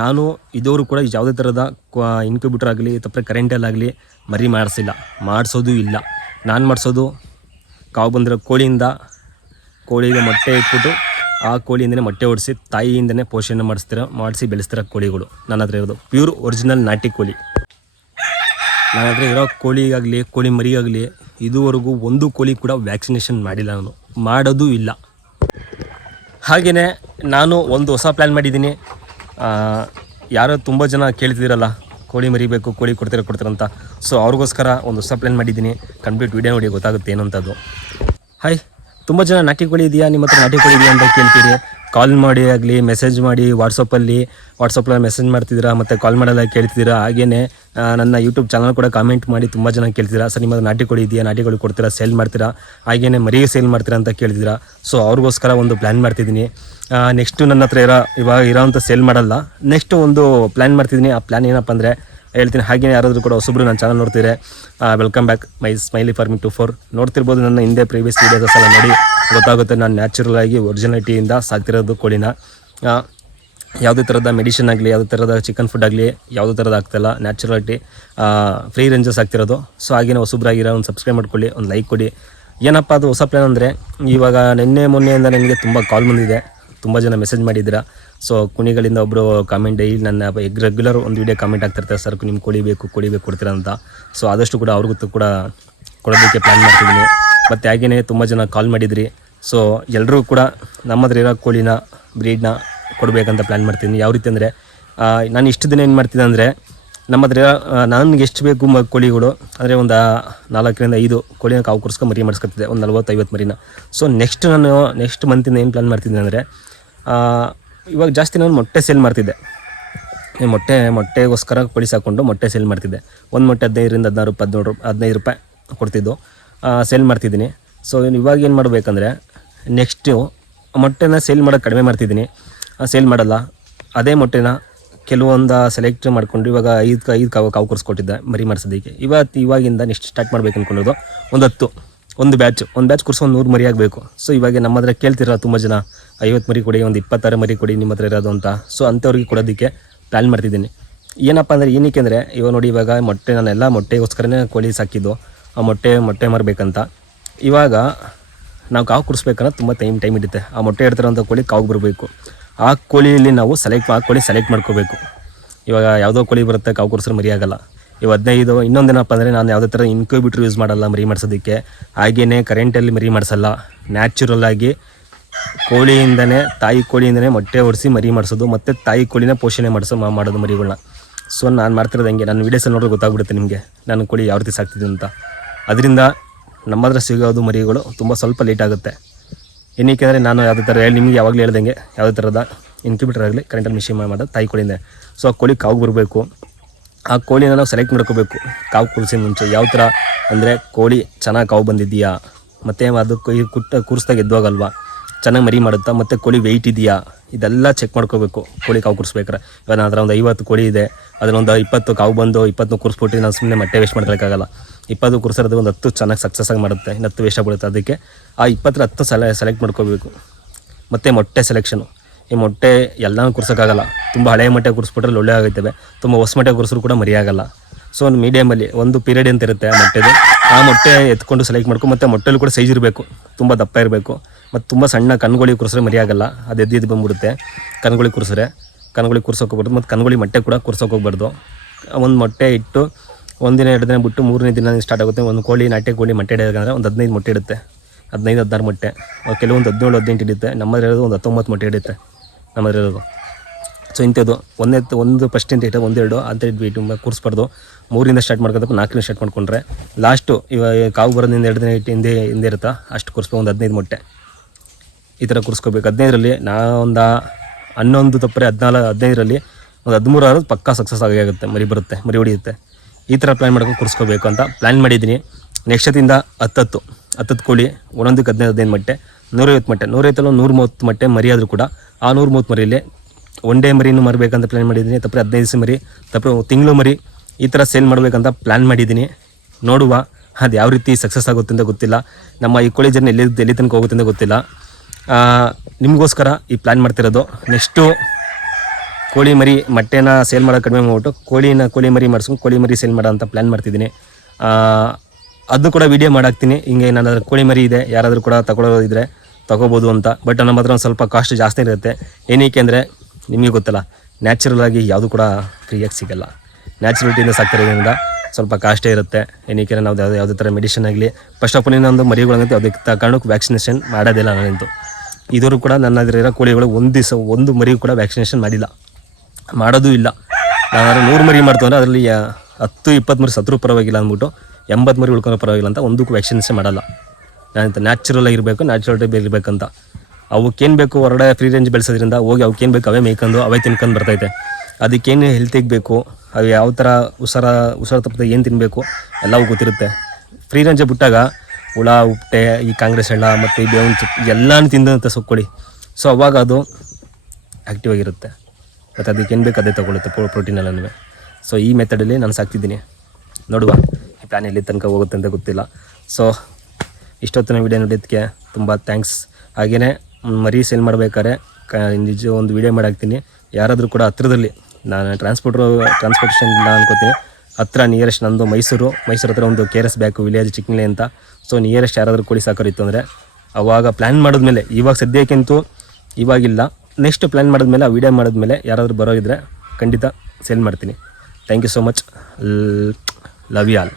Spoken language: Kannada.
ನಾನು ಇದೋರು ಕೂಡ ಯಾವುದೇ ಥರದ ಇನ್ಕ್ಯುಬೇಟರ್ ಆಗಲಿ ತಪ್ಪರೆ ಕರೆಂಟಲ್ಲಾಗಲಿ ಮರಿ ಮಾಡಿಸಿಲ್ಲ. ಮಾಡಿಸೋದು ಇಲ್ಲ. ನಾನು ಮಾಡಿಸೋದು ಕಾವು ಬಂದಿರೋ ಕೋಳಿಯಿಂದ, ಕೋಳಿಗೆ ಮೊಟ್ಟೆ ಇಟ್ಬಿಟ್ಟು ಆ ಕೋಳಿಯಿಂದನೇ ಮೊಟ್ಟೆ ಹೊಡಿಸಿ ತಾಯಿಯಿಂದನೇ ಪೋಷಣೆ ಮಾಡಿಸ್ತಿರೋ, ಮಾಡಿಸಿ ಬೆಳೆಸ್ತಿರೋ ಕೋಳಿಗಳು. ನನ್ನ ಹತ್ರ ಇರೋದು ಪ್ಯೂರ್ ಒರಿಜಿನಲ್ ನಾಟಿ ಕೋಳಿ. ನನ್ನ ಹತ್ರ ಇರೋ ಕೋಳಿಗಾಗಲಿ, ಕೋಳಿ ಮರಿಗಾಗಲಿ ಇದುವರೆಗೂ ಒಂದು ಕೋಳಿ ಕೂಡ ವ್ಯಾಕ್ಸಿನೇಷನ್ ಮಾಡಿಲ್ಲ ನಾನು. ಮಾಡೋದು ಇಲ್ಲ. ಹಾಗೆಯೇ ನಾನು ಒಂದು ಹೊಸ ಪ್ಲ್ಯಾನ್ ಮಾಡಿದ್ದೀನಿ. ಯಾರೋ ತುಂಬ ಜನ ಕೇಳ್ತಿದ್ದೀರಲ್ಲ, ಕೋಳಿ ಮರಿಬೇಕು, ಕೋಳಿ ಕೊಡ್ತೀರ ಕೊಡ್ತೀರ ಅಂತ. ಸೊ ಅವ್ರಿಗೋಸ್ಕರ ಒಂದು ಹೊಸ ಪ್ಲ್ಯಾನ್ ಮಾಡಿದ್ದೀನಿ. ಕಂಪ್ಲೀಟ್ ವೀಡಿಯೋ ನೋಡಿ ಗೊತ್ತಾಗುತ್ತೆ ಏನು ಅಂತದ್ದು ಹಾಯ್ ತುಂಬ ಜನ ನಾಟಿ ಕೋಳಿ ಇದೆಯಾ? ನಿಮ್ಮ ಹತ್ರ ನಾಟಿ ಕೋಳಿ ಇದೆಯಾ ಅಂತ ಕೇಳ್ತೀರಿ. ಕಾಲ್ ಮಾಡಿ ಆಗಲಿ ಮೆಸೇಜ್ ಮಾಡಿ ವಾಟ್ಸಪ್ಪಲ್ಲಿ ವಾಟ್ಸಪ್ಪಲ್ಲಿ ಮೆಸೇಜ್ ಮಾಡ್ತಿದ್ದೀರಾ, ಮತ್ತು ಕಾಲ್ ಮಾಡಲ್ಲ ಕೇಳ್ತಿದ್ದೀರಾ ಹಾಗೆಯೇ ನನ್ನ ಯೂಟ್ಯೂಬ್ ಚಾನಲ್ ಕೂಡ ಕಾಮೆಂಟ್ ಮಾಡಿ ತುಂಬ ಜನ ಕೇಳ್ತಿದ್ದೀರಾ. ಸರ್ ನಿಮ್ಮದು ನಾಟಿಗಳು ಇದೆಯಾ? ನಾಟಿ ಕೋಳಿ ಕೊಡ್ತೀರಾ? ಸೇಲ್ ಮಾಡ್ತೀರಾ? ಹಾಗೆಯೇ ಮರಿಗೆ ಸೇಲ್ ಮಾಡ್ತೀರಾ ಅಂತ ಕೇಳ್ತಿದ್ದೀರಾ. ಸೊ ಅವ್ರಿಗೋಸ್ಕರ ಒಂದು ಪ್ಲ್ಯಾನ್ ಮಾಡ್ತಿದ್ದೀನಿ. ನೆಕ್ಸ್ಟು ನನ್ನ ಹತ್ರ ಇರೋ, ಇವಾಗ ಇರೋವಂಥ ಸೇಲ್ ಮಾಡಲ್ಲ. ನೆಕ್ಸ್ಟು ಒಂದು ಪ್ಲ್ಯಾನ್ ಮಾಡ್ತಿದ್ದೀನಿ. ಆ ಪ್ಲ್ಯಾನ್ ಏನಪ್ಪ ಅಂದರೆ ಹೇಳ್ತೀನಿ ಹಾಗೇ ಯಾರಾದರೂ ಕೂಡ ಹೊಸಬ್ರು ನನ್ನ ಚಾನಲ್ ನೋಡ್ತೀರಿ welcome back my smiley farming two four ನೋಡ್ತಿರ್ಬೋದು ನನ್ನ ಹಿಂದೆ ಪ್ರೀವಿಯಸ್ ವೀಡಿಯೋಸ್ ಎಲ್ಲ ನೋಡಿ, ಗೊತ್ತಾಗುತ್ತೆ ನಾನು ನ್ಯಾಚುರಲ್ ಆಗಿ ಒರಿಜಿನಾಲಿಟಿಯಿಂದ ಸಾಕ್ತಿರೋದು ಕೋಳಿನ. ಯಾವುದೇ ಥರದ ಮೆಡಿಷನ್ ಆಗಲಿ, ಯಾವುದೇ ಥರದ ಚಿಕನ್ ಫುಡ್ ಆಗಲಿ, ಯಾವುದೇ ಥರದ ಆಗ್ತಾಯಿಲ್ಲ ನ್ಯಾಚುರಾಲಿಟಿ ಫ್ರೀ ರೇಂಜಸ್ ಆಗ್ತಿರೋದು ಸೊ ಹಾಗೇನೇ ಹೊಸಬ್ರಾಗಿರೋ ಒಂದು ಸಬ್ಸ್ಕ್ರೈಬ್ ಮಾಡ್ಕೊಳ್ಳಿ, ಒಂದು ಲೈಕ್ ಕೊಡಿ. ಏನಪ್ಪ ಅದು ಹೊಸ ಪ್ಲ್ಯಾನ್ ಅಂದರೆ, ಇವಾಗ ನಿನ್ನೆ ಮೊನ್ನೆಯಿಂದ ನನಗೆ ತುಂಬ ಕಾಲ್ ಬಂದಿದೆ. ತುಂಬ ಜನ ಮೆಸೇಜ್ ಮಾಡಿದ್ದೀರಾ? ಸೊ ಕುಣಿಗಳಿಂದ ಒಬ್ಬರು ಕಾಮೆಂಟ್ ಡೈಲಿ ನನ್ನ ಎಗ್ ರೆಗ್ಯುಲರ್ ಒಂದು ವಿಡಿಯೋ ಕಾಮೆಂಟ್ ಆಗ್ತಿರ್ತಾರೆ ಸರ್ ನಿಮ್ಮ ಕೋಳಿ ಬೇಕು ಕೋಳಿ ಬೇಕು ಕೊಡ್ತೀರಾ ಅಂತ. ಸೊ ಆದಷ್ಟು ಕೂಡ ಅವ್ರಿಗೂ ಕೂಡ ಕೊಡೋದಕ್ಕೆ ಪ್ಲ್ಯಾನ್ ಮಾಡ್ತಿದ್ದೀನಿ. ಮತ್ತು ಹಾಗೆಯೇ ತುಂಬ ಜನ ಕಾಲ್ ಮಾಡಿದ್ರಿ. ಸೊ ಎಲ್ಲರೂ ಕೂಡ ನಮ್ಮ ಹತ್ರ ಇರೋ ಕೋಳಿನ ಬ್ರೀಡ್ನ ಕೊಡಬೇಕಂತ ಪ್ಲ್ಯಾನ್ ಮಾಡ್ತೀನಿ ಯಾವ ರೀತಿ ಅಂದರೆ ನಾನು ಇಷ್ಟು ದಿನ ಏನು ಮಾಡ್ತಿದ್ದೆ ಅಂದರೆ, ನಮ್ಮ ಹತ್ರ ನನಗೆ ಎಷ್ಟು ಬೇಕು ಮ ಕೋಳಿಗಳು, ಅಂದರೆ ಒಂದು ನಾಲ್ಕರಿಂದ ಐದು ಕೋಳಿನ ಕಾವು ಕುರ್ಸ್ಕೊಂಡು ಮರಿ ಮಾಡಿಸ್ಕೊತಿದ್ದೆ. ಒಂದು ನಲ್ವತ್ತು ಐವತ್ತು ಮರಿನ. ಸೊ ನೆಕ್ಸ್ಟ್ ನಾನು ನೆಕ್ಸ್ಟ್ ಮಂತಿಂದ ಏನು ಪ್ಲ್ಯಾನ್ ಮಾಡ್ತಿದ್ದೆ ಅಂದರೆ ಇವಾಗ ಜಾಸ್ತಿ ನಾನು ಮೊಟ್ಟೆ ಸೇಲ್ ಮಾಡ್ತಿದ್ದೆ. ಮೊಟ್ಟೆ, ಮೊಟ್ಟೆಗೋಸ್ಕರ ಕೋಳಿ ಸಾಕೊಂಡು ಮೊಟ್ಟೆ ಸೇಲ್ ಮಾಡ್ತಿದ್ದೆ. ಒಂದು ಮೊಟ್ಟೆ ಹದಿನೈದರಿಂದ ಹದಿನಾರು ರೂಪಾಯಿ ಹದಿನೇಳು ರೂಪಾಯಿ ಹದಿನೈದು ರೂಪಾಯಿ ಕೊಡ್ತಿದ್ದು. ಸೇಲ್ ಮಾಡ್ತಿದ್ದೀನಿ. ಸೊ ಇವಾಗ ಏನು ಮಾಡಬೇಕಂದ್ರೆ ನೆಕ್ಸ್ಟು ಮೊಟ್ಟೆನ ಸೇಲ್ ಮಾಡೋದು ಕಡಿಮೆ ಮಾಡ್ತಿದ್ದೀನಿ. ಸೇಲ್ ಮಾಡಲ್ಲ. ಅದೇ ಮೊಟ್ಟೆನ ಕೆಲವೊಂದು ಸೆಲೆಕ್ಟ್ ಮಾಡಿಕೊಂಡು ಇವಾಗ ಐದು ಐದು ಕಾವು ಕಾವು ಕೊಟ್ಟಿದ್ದೆ ಮರಿ ಮಾಡಿಸೋದಕ್ಕೆ ಇವತ್ತು ಇವಾಗಿಂದ ನೆಕ್ಸ್ಟ್ ಸ್ಟಾರ್ಟ್ ಮಾಡ್ಬೇಕು ಅಂದ್ಕೊಂಡಿರೋದು ಒಂದು ಹತ್ತು. ಒಂದು ಬ್ಯಾಚ್ ಒಂದು ಬ್ಯಾಚ್ ಕುರ್ಸೋ ಒಂದು ನೂರು ಮರಿ ಆಗಬೇಕು. ಸೊ ಇವಾಗ ನಮ್ಮ ಹತ್ರ ಕೇಳ್ತಿರ ತುಂಬ ಜನ ಐವತ್ತು ಮರಿ ಕೊಡಿ, ಒಂದು ಇಪ್ಪತ್ತಾರು ಮರಿ ಕೊಡಿ ನಿಮ್ಮ ಹತ್ರ ಇರೋದು ಅಂತ. ಸೊ ಅಂಥವ್ರಿಗೆ ಕೊಡೋದಕ್ಕೆ ಪ್ಲ್ಯಾನ್ ಮಾಡ್ತಿದ್ದೀನಿ. ಏನಪ್ಪ ಅಂದರೆ ಏನಕ್ಕೆ ಅಂದರೆ, ಇವಾಗ ನೋಡಿ ಇವಾಗ ಮೊಟ್ಟೆ ನಾನೆಲ್ಲ ಮೊಟ್ಟೆಗೋಸ್ಕರನೇ ಕೋಳಿ ಸಾಕಿದ್ದು. ಆ ಮೊಟ್ಟೆ ಮೊಟ್ಟೆ ಮಾರಬೇಕಂತ. ಇವಾಗ ನಾವು ಕಾವು ಕುಡಿಸ್ಬೇಕಂದ್ರೆ ತುಂಬ ಟೈಮ್ ಟೈಮ್ ಹಿಡಿತೆ ಆ ಮೊಟ್ಟೆ ಇಡ್ತಿರೋಂಥ ಕೋಳಿ ಕಾವು ಬರಬೇಕು. ಆ ಕೋಳಿಯಲ್ಲಿ ನಾವು ಸೆಲೆಕ್ಟ್ ಆ ಕೋಳಿ ಸೆಲೆಕ್ಟ್ ಮಾಡ್ಕೋಬೇಕು. ಇವಾಗ ಯಾವುದೋ ಕೋಳಿ ಬರುತ್ತೆ, ಕಾವು ಕುರ್ಸ್ರೆ ಮರಿ ಆಗಲ್ಲ. ಇವು ಹದಿನೈದು ಇನ್ನೊಂದೇನಪ್ಪ ಅಂದರೆ ನಾನು ಯಾವುದೇ ಥರ ಇನ್ಕ್ಯೂಬಿಟ್ರ್ ಯೂಸ್ ಮಾಡಲ್ಲ, ಮರಿ ಮಾಡಿಸೋದಕ್ಕೆ. ಹಾಗೆಯೇ ಕರೆಂಟಲ್ಲಿ ಮರಿ ಮಾಡಿಸಲ್ಲ. ನ್ಯಾಚುರಲ್ ಆಗಿ ಕೋಳಿಯಿಂದನೇ, ತಾಯಿ ಕೋಳಿಯಿಂದನೇ ಮೊಟ್ಟೆ ಹೊಡಿಸಿ ಮರಿ ಮಾಡಿಸೋದು, ಮತ್ತು ತಾಯಿ ಕೋಳಿನ ಪೋಷಣೆ ಮಾಡಿಸೋ ಮಾಡೋದು ಮರಿಗಳನ್ನ ಸೊ ನಾನು ಮಾಡ್ತಿರೋದು ಹಂಗೆ. ನಾನು ವೀಡಿಯೋಸಲ್ಲಿ ನೋಡಿದ್ರೆ ಗೊತ್ತಾಗ್ಬಿಡುತ್ತೆ ನಿಮಗೆ. ನಾನು ಕೋಳಿ ಯಾವ ರೀತಿ ಸಾಕ್ತಿದ್ದೆ ಅಂತ. ಅದರಿಂದ ನಮ್ಮ ಹತ್ರ ಸಿಗೋದು ಮರಿಗಳು ತುಂಬ ಸ್ವಲ್ಪ ಲೇಟ್ ಆಗುತ್ತೆ. ಏನಕ್ಕೆ ಅಂದರೆ ನಾನು ಯಾವುದೇ ಥರ ಹೇಳಿ, ನಿಮಗೆ ಯಾವಾಗಲೂ ಹೇಳ್ದಂಗೆ, ಯಾವುದೇ ಥರದ ಇನ್ಕ್ಯುಬೇಟರ್ ಆಗಲಿ ಕರೆಂಟಲ್ಲಿ ಮಿಷಿನ್ ಮಾಡೋದು ತಾಯಿ ಕೋಳಿಯಿಂದ. ಸೊ ಆ ಕೋಳಿ ಕಾವು ಬರಬೇಕು. ಆ ಕೋಳಿನ ನಾವು ಸೆಲೆಕ್ಟ್ ಮಾಡ್ಕೋಬೇಕು. ಕಾವು ಕುರ್ಸಿ ಮುಂಚೆ. ಯಾವ ಥರ ಅಂದರೆ ಕೋಳಿ ಚೆನ್ನಾಗಿ ಕಾವು ಬಂದಿದೆಯಾ? ಮತ್ತು ಅದು ಈ ಕುಟ್ಟ ಕೂರಿಸ್ದಾಗ ಎದ್ದೋಗಲ್ವಾ ಚೆನ್ನಾಗಿ ಮರಿ ಮಾಡುತ್ತಾ? ಮತ್ತು ಕೋಳಿ ವೆಯ್ಟ್ ಇದೆಯಾ? ಇದೆಲ್ಲ ಚೆಕ್ ಮಾಡ್ಕೋಬೇಕು. ಕೋಳಿ ಕಾವು ಕುರ್ಸ್ಬೇಕಾರೆ ಇವಾಗ ಹತ್ರ ಒಂದು ಐವತ್ತು ಕೋಳಿ ಇದೆ. ಅದನ್ನೊಂದು ಇಪ್ಪತ್ತು ಕಾವು ಬಂದು ಇಪ್ಪತ್ತು ಕುರ್ಸ್ಬಿಟ್ಟು ನಾನು ಸುಮ್ಮನೆ ಮೊಟ್ಟೆ ವೇಸ್ಟ್ ಮಾಡ್ಕೊಳಕ್ಕಾಗಲ್ಲ. ಇಪ್ಪತ್ತು ಕೂರಿಸೋದು ಒಂದು ಹತ್ತು ಚೆನ್ನಾಗಿ ಸಕ್ಸಸ್ ಆಗಿ ಮಾಡುತ್ತೆ. ಇನ್ನು ಹತ್ತು ವೇಸ್ಟ್ ಆಗ್ಬಿಡುತ್ತೆ ಅದಕ್ಕೆ ಆ ಇಪ್ಪತ್ತರ ಹತ್ತು ಸೆಲೆ ಸೆಲೆಕ್ಟ್ ಮಾಡ್ಕೋಬೇಕು. ಮತ್ತು ಮೊಟ್ಟೆ ಸೆಲೆಕ್ಷನು ಈ ಮೊಟ್ಟೆ ಎಲ್ಲನೂ ಕುರ್ಸೋಕ್ಕಾಗಲ್ಲ. ತುಂಬ ಹಳೆಯ ಮೊಟ್ಟೆ ಕುರ್ಸ್ಬಿಟ್ರೆ ಒಳ್ಳೆ ಆಗುತ್ತವೆ. ತುಂಬ ಹೊಸ ಮೊಟ್ಟೆ ಕುರಿಸ್ರು ಕೂಡ ಮರಿಯಾಗಲ್ಲ. ಸೊ ಒಂದು ಮೀಡಿಯಮಲ್ಲಿ ಒಂದು ಪೀರಿಯಡ್ ಅಂತ ಇರುತ್ತೆ ಆ ಮೊಟ್ಟೆದು. ಆ ಮೊಟ್ಟೆ ಎತ್ಕೊಂಡು ಸೆಲೆಕ್ಟ್ ಮಾಡ್ಕೊ ಮತ್ತು ಮೊಟ್ಟೆಲಿ ಕೂಡ ಸೈಜ್ ಇರಬೇಕು. ತುಂಬ ದಪ್ಪ ಇರಬೇಕು. ಮತ್ತು ತುಂಬ ಸಣ್ಣ ಕನ್ಗೊಳಿ ಕುರಿಸ್ರೆ ಮರಿಯಾಗಲ್ಲ. ಅದು ಎದ್ದು ಬಂದ್ಬಿಡುತ್ತೆ. ಕಣ್ಗೋಳಿ ಕುರ್ಸರೆ. ಕಣ್ಗೋಳಿ ಕುರ್ಸೋಕೆ ಹೋಗ್ಬಾರ್ದು. ಮತ್ತು ಕಣ್ಗೋಳಿ ಮೊಟ್ಟೆ ಕೂಡ ಕುರ್ಸೋಕೆ ಹೋಗ್ಬಾರ್ದು. ಒಂದು ಮೊಟ್ಟೆ ಇಟ್ಟು ಒಂದಿನ, ಎರಡು ದಿನ ಬಿಟ್ಟು ಮೂರನೇ ದಿನ ಸ್ಟಾರ್ಟ್ ಆಗುತ್ತೆ. ಒಂದು ಕೋಳಿ, ನಾಟಿ ಕೋಳಿ ಮೊಟ್ಟೆ ಇಡೋದಂದ್ರೆ ಒಂದು ಹದಿನೈದು ಮೊಟ್ಟೆ ಇಡುತ್ತೆ. ಹದಿನೈದು, ಹದಿನಾರು ಮೊಟ್ಟೆ. ಕೆಲವೊಂದು ಹದಿನೇಳು, ಹದಿನೆಂಟು ಇಡುತ್ತೆ. ನಮ್ಮಲ್ಲಿ ಒಂದು ಹತ್ತೊಂಬತ್ತು ಮೊಟ್ಟೆ ಇಡುತ್ತೆ. ನಮ್ಮಲ್ಲಿ ಇರೋದು ಸೊ ಇಂಥದ್ದು ಒಂದೇ ಒಂದು ಫಸ್ಟಿಂದ ಇಟ್ಟು ಒಂದೆರಡು ಅಂತ ಇಟ್ಬಿಟ್ಟು ಕೂರಿಸ್ಬಾರ್ದು ಮೂರಿಂದ ಸ್ಟಾರ್ಟ್ ಮಾಡ್ಕೋಬೇಕು ನಾಲ್ಕರಿಂದ ಸ್ಟಾರ್ಟ್ ಮಾಡ್ಕೊಂಡ್ರೆ ಲಾಸ್ಟು ಇವಾಗ ಕಾವು ಬರೋದ್ರಿಂದ ಎರಡು ದಿನ ಇಟ್ಟು ಹಿಂದೆ ಹಿಂದೆ ಇರುತ್ತಾ? ಅಷ್ಟು ಕೂರಿಸ್ಬೇಕು ಒಂದು ಹದಿನೈದು ಮೊಟ್ಟೆ. ಈ ಥರ ಕೂರಿಸ್ಕೋಬೇಕು ಹದಿನೈದರಲ್ಲಿ ನಾ ಒಂದು ಹನ್ನೊಂದು ತಪ್ಪರೆ ಹದಿನಾಲ್ಕು ಹದಿನೈದರಲ್ಲಿ ಒಂದು ಹದಿಮೂರು ಆರು ಪಕ್ಕಾ ಸಕ್ಸಸ್ ಆಗೇ ಆಗುತ್ತೆ. ಮರಿ ಬರುತ್ತೆ, ಮರಿ ಹೊಡಿಯುತ್ತೆ ಈ ಥರ ಪ್ಲ್ಯಾನ್ ಮಾಡ್ಕೊಂಡು ಕೂರಿಸ್ಕೋಬೇಕು ಅಂತ ಪ್ಲ್ಯಾನ್ ಮಾಡಿದ್ದೀನಿ. ನೆಕ್ಸ್ಟ್ ಹತ್ತತ್ತು. ಹತ್ತತ್ತು ಕೋಳಿ ಒಂದೊಂದಕ್ಕೆ ಹದಿನೈದು ಹದಿನೈದು ಮೊಟ್ಟೆ. ನೂರೈವತ್ತು ಮೊಟ್ಟೆ. ನೂರೈವತ್ತಲ್ಲ ನೂರು ಮೂವತ್ತು ಮೊಟ್ಟೆ ಮರಿಯಾದರೂ ಕೂಡ ಆ ನೂರು ಮೂವತ್ತು ಮರಿಯಲ್ಲಿ ಒನ್ ಡೇ ಮರಿನೂ ಮರಬೇಕಂತ ಪ್ಲ್ಯಾನ್ ಮಾಡಿದ್ದೀನಿ. ತಪ್ಪರೆ ಹದಿನೈದು ದಿವಸ ಮರಿ, ತಪ್ಪರೆ ತಿಂಗಳು ಮರಿ ಈ ಥರ ಸೇಲ್ ಮಾಡಬೇಕಂತ ಪ್ಲ್ಯಾನ್ ಮಾಡಿದ್ದೀನಿ. ನೋಡುವ ಅದು ಯಾವ ರೀತಿ ಸಕ್ಸಸ್ ಆಗುತ್ತೆ ಅಂತ ಗೊತ್ತಿಲ್ಲ. ನಮ್ಮ ಈ ಕೋಳಿ ಜರ್ನಿ ಎಲ್ಲಿ ಎಲ್ಲಿ ತನಕ ಹೋಗುತ್ತೆ ಅಂತ ಗೊತ್ತಿಲ್ಲ. ನಿಮಗೋಸ್ಕರ ಈ ಪ್ಲ್ಯಾನ್ ಮಾಡ್ತಿರೋದು. ನೆಕ್ಸ್ಟು ಕೋಳಿ ಮರಿ ಮೊಟ್ಟೆನ ಸೇಲ್ ಮಾಡೋದು ಕಡಿಮೆ ಮಾಡಿಬಿಟ್ಟು ಕೋಳಿನ ಕೋಳಿ ಮರಿ ಮಾಡಿಸ್ಕೊಂಡು ಕೋಳಿ ಮರಿ ಸೇಲ್ ಮಾಡೋ ಅಂತ ಪ್ಲ್ಯಾನ್ ಮಾಡ್ತಿದ್ದೀನಿ. ಅದು ಕೂಡ ವಿಡಿಯೋ ಮಾಡಾಕ್ತೀನಿ. ಹಿಂಗೆ ನಾನು ಕೋಳಿ ಮರಿ ಇದೆ, ಯಾರಾದರೂ ಕೂಡ ತಗೊಳ್ಳೋದಿದ್ರೆ ತಗೋಬೋದು ಅಂತ. ಬಟ್ ನಮ್ಮ ಹತ್ರ ಒಂದು ಸ್ವಲ್ಪ ಕಾಸ್ಟ್ ಜಾಸ್ತಿ ಇರುತ್ತೆ. ಏನಕ್ಕೆ ಅಂದರೆ, ನಿಮಗೆ ಗೊತ್ತಲ್ಲ ನ್ಯಾಚುರಲ್ ಆಗಿ ಯಾವುದು ಕೂಡ ಫ್ರೀಯಾಗಿ ಸಿಗಲ್ಲ. ನ್ಯಾಚುರಲಿಟಿಯಿಂದ ಸಾಕ್ತಿರೋದ್ರಿಂದ ಸ್ವಲ್ಪ ಕಾಸ್ಟೇ ಇರುತ್ತೆ. ಏನಕ್ಕೆ ನಾವು ಯಾವುದೇ ಯಾವುದೇ ಥರ ಮೆಡಿಷನ್ ಆಗಲಿ ಫಸ್ಟ್ ಆಫ್ ಆಲ್ ಇನ್ನೊಂದು ಮರಿಗಳಂತೂ ಅದಕ್ಕೆ ಕಾರಣಕ್ಕೂ ವ್ಯಾಕ್ಸಿನೇಷನ್ ಮಾಡೋದಿಲ್ಲ ನಾನಂತೂ ಇದರೂ ಕೂಡ ನನ್ನ ಇರೋ ಕೋಳಿಗಳು ಒಂದು ದಿವಸ ಒಂದು ಮರಿ ಕೂಡ ವ್ಯಾಕ್ಸಿನೇಷನ್ ಮಾಡಿಲ್ಲ. ಮಾಡೋದೂ ಇಲ್ಲ. ನಾನು ನೂರು ಮರಿ ಮಾಡ್ತಂದ್ರೆ ಅದರಲ್ಲಿ ಹತ್ತು ಇಪ್ಪತ್ತು ಮರಿ ಸತ್ರು ಪರವಾಗಿಲ್ಲ ಅಂದ್ಬಿಟ್ಟು ಎಂಬತ್ತು ಮರಿ ಉಳ್ಕೊಂಡ್ರೆ ಪರವಾಗಿಲ್ಲ ಅಂತ ಒಂದಕ್ಕೂ ವ್ಯಾಕ್ಸಿನೇಷನ್ ಮಾಡಲ್ಲ. ನಾನು ನ್ಯಾಚುರಲ್ ಆಗಿರಬೇಕು ನ್ಯಾಚುರಲ್ ಇರಬೇಕಂತ. ಅವಕ್ಕೇನು ಬೇಕು ಹೊರಗಡೆ ಫ್ರೀ ರೇಂಜ್ ಬೆಳೆಸೋದ್ರಿಂದ ಹೋಗಿ ಅವಕ್ಕೇನು ಬೇಕು ಅವೇ ಮೇಯ್ಕೊಂಡು ಅವೇ ತಿನ್ಕೊಂಡು ಬರ್ತೈತೆ. ಅದಕ್ಕೇನು ಹೆಲ್ತಿಗೆ ಬೇಕು, ಅವು ಯಾವ ಥರ ಹುಷಾರ ಹುಷಾರು ತಪ್ಪದೆ ಏನು ತಿನ್ನಬೇಕು ಎಲ್ಲವೂ ಗೊತ್ತಿರುತ್ತೆ. ಫ್ರೀ ರೇಂಜ್ ಬಿಟ್ಟಾಗ ಹುಳ ಉಪ್ಪೆ ಈ ಕಾಂಗ್ರೆಸ್ ಎಳ್ಳ ಮತ್ತು ಈ ಬೇವಿನ ಚಿಕ್ಕ ಎಲ್ಲನೂ ತಿಂದಂತೆ ಸೊಕ್ಕೊಡಿ ಸೊ ಅವಾಗ ಅದು ಆ್ಯಕ್ಟಿವ್ ಆಗಿರುತ್ತೆ. ಮತ್ತು ಅದಕ್ಕೆ ಏನು ಬೇಕು ಅದೇ ತೊಗೊಳುತ್ತೆ ಪ್ರೋ ಪ್ರೋಟೀನ್ ಎಲ್ಲನೂ ಸೊ ಈ ಮೆಥಡಲ್ಲಿ ನಾನು ಸಾಕ್ತಿದ್ದೀನಿ. ನೋಡುವ, ಈ ಪ್ಲಾನ್ ಎಲ್ಲಿ ತನಕ ಹೋಗುತ್ತೆ ಅಂತ ಗೊತ್ತಿಲ್ಲ. ಸೊ ಇಷ್ಟೊತ್ತಿನ ವಿಡಿಯೋ ನೋಡಿದ್ದಕ್ಕೆ ತುಂಬ ಥ್ಯಾಂಕ್ಸ್ ಹಾಗೆಯೇ ಮರಿ ಸೇಲ್ ಮಾಡಬೇಕಾದ್ರೆ ಕ ನಿಜ ಒಂದು ವಿಡಿಯೋ ಮಾಡಾಕ್ತೀನಿ. ಯಾರಾದರೂ ಕೂಡ ಹತ್ರದಲ್ಲಿ, ನಾನು ಟ್ರಾನ್ಸ್ಪೋರ್ಟ್ರು ಟ್ರಾನ್ಸ್ಪೋರ್ಟೇಷನ್ ಇಲ್ಲ ಅನ್ಕೋತೀನಿ. ಹತ್ರ ನಿಯರೆಸ್ಟ್ ನಂದು ಮೈಸೂರು ಮೈಸೂರು ಹತ್ರ ಒಂದು K R S back village Chikkamale ಅಂತ. ಸೊ ನಿಯರೆಸ್ಟ್ ಯಾರಾದರೂ ಕೊಡಿ ಸಾಕೋರಿತ್ತು ಅಂದರೆ ಅವಾಗ ಪ್ಲ್ಯಾನ್ ಮಾಡಿದ್ಮೇಲೆ, ಇವಾಗ ಸದ್ಯಕ್ಕಂತೂ ಇವಾಗಿಲ್ಲ. ನೆಕ್ಸ್ಟ್ ಪ್ಲ್ಯಾನ್ ಮಾಡಿದ್ಮೇಲೆ, ಆ ವಿಡಿಯೋ ಮಾಡಿದ್ಮೇಲೆ ಯಾರಾದರೂ ಬರೋಗಿದ್ರೆ ಖಂಡಿತ ಸೇಲ್ ಮಾಡ್ತೀನಿ. Thank you so much love you all